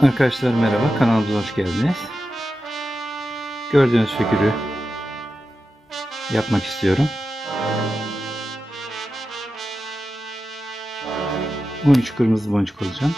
Arkadaşlar merhaba, kanalımıza hoş geldiniz. Gördüğünüz figürü yapmak istiyorum. 13 kırmızı boncuk alacağım.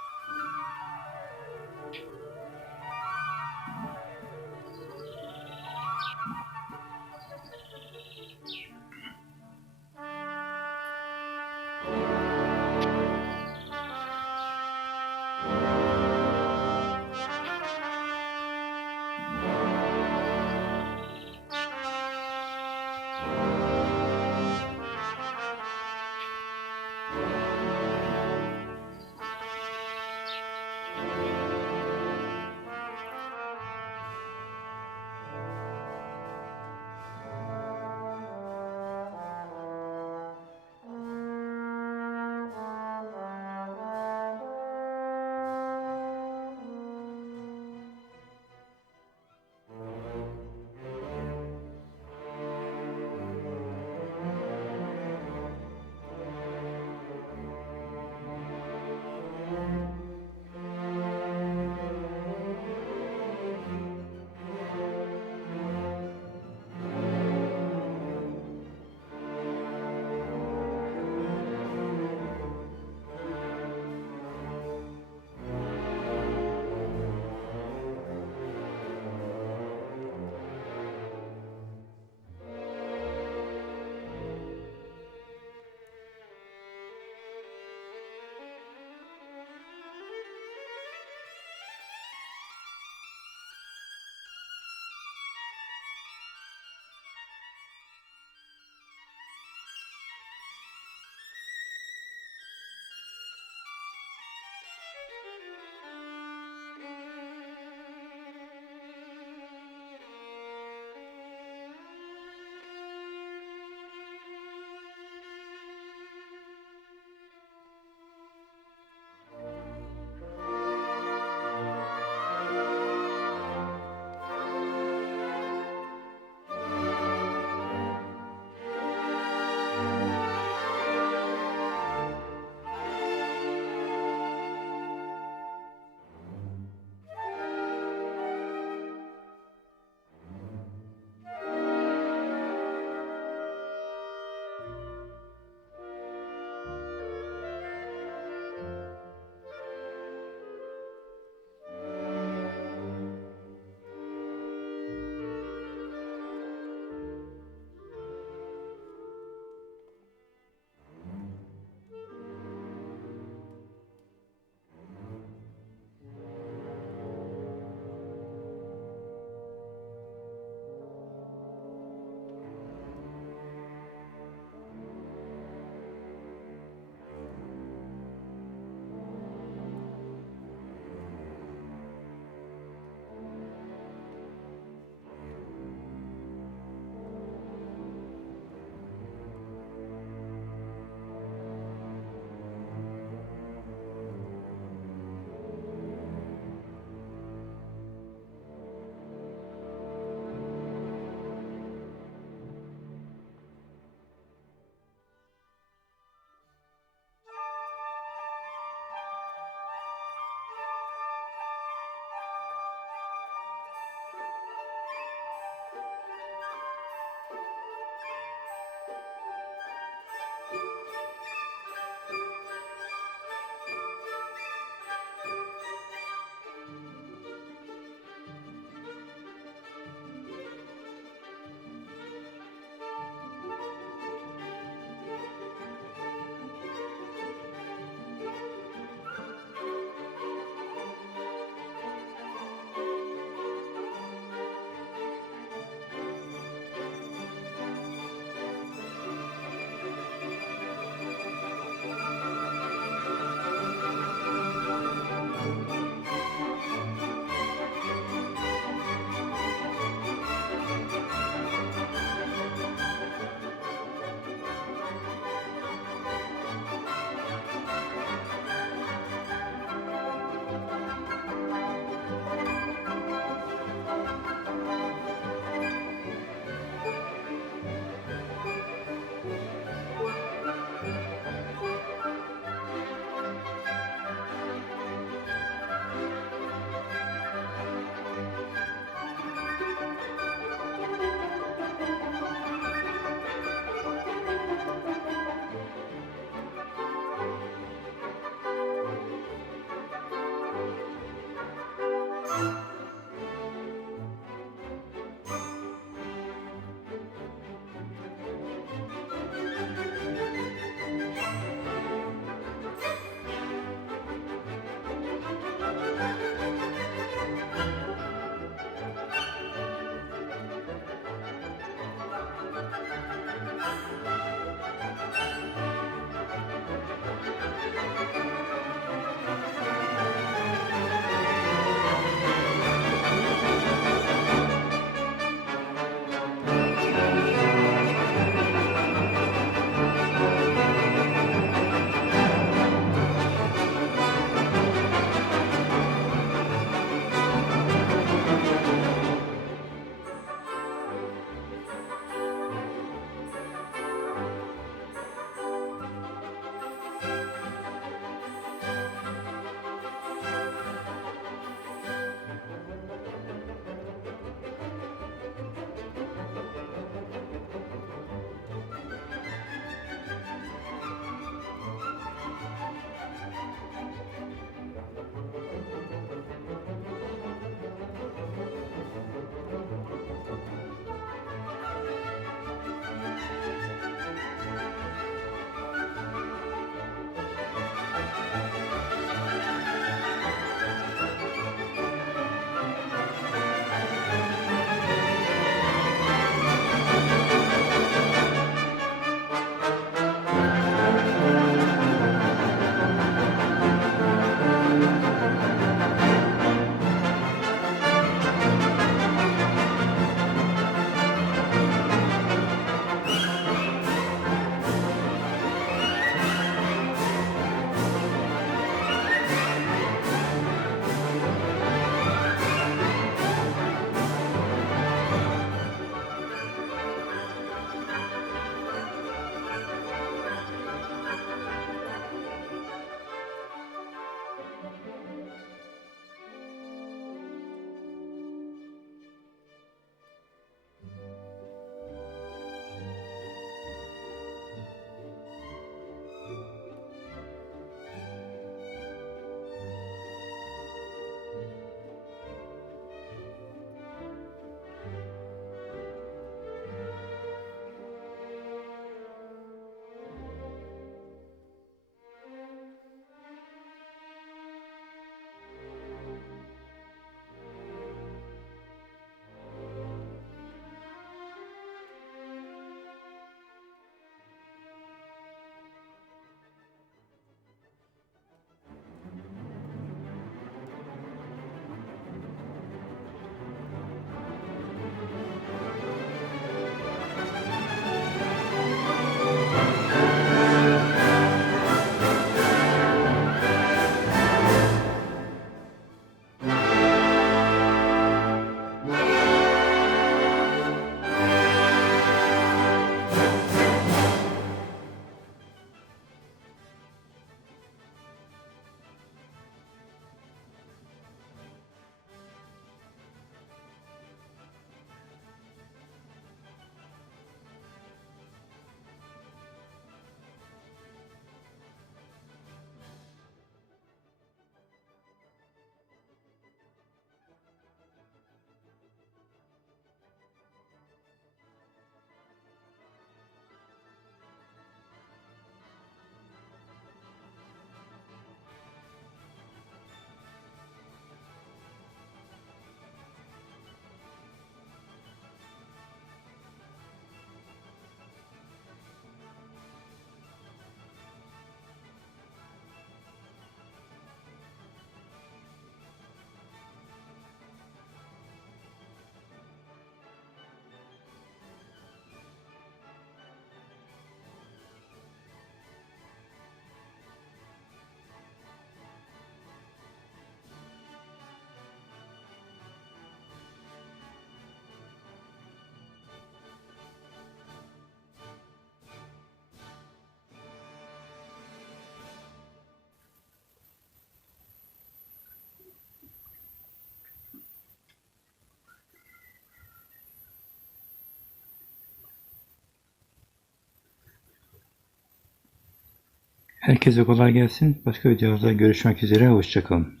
Herkese kolay gelsin. Başka videolarda görüşmek üzere. Hoşçakalın.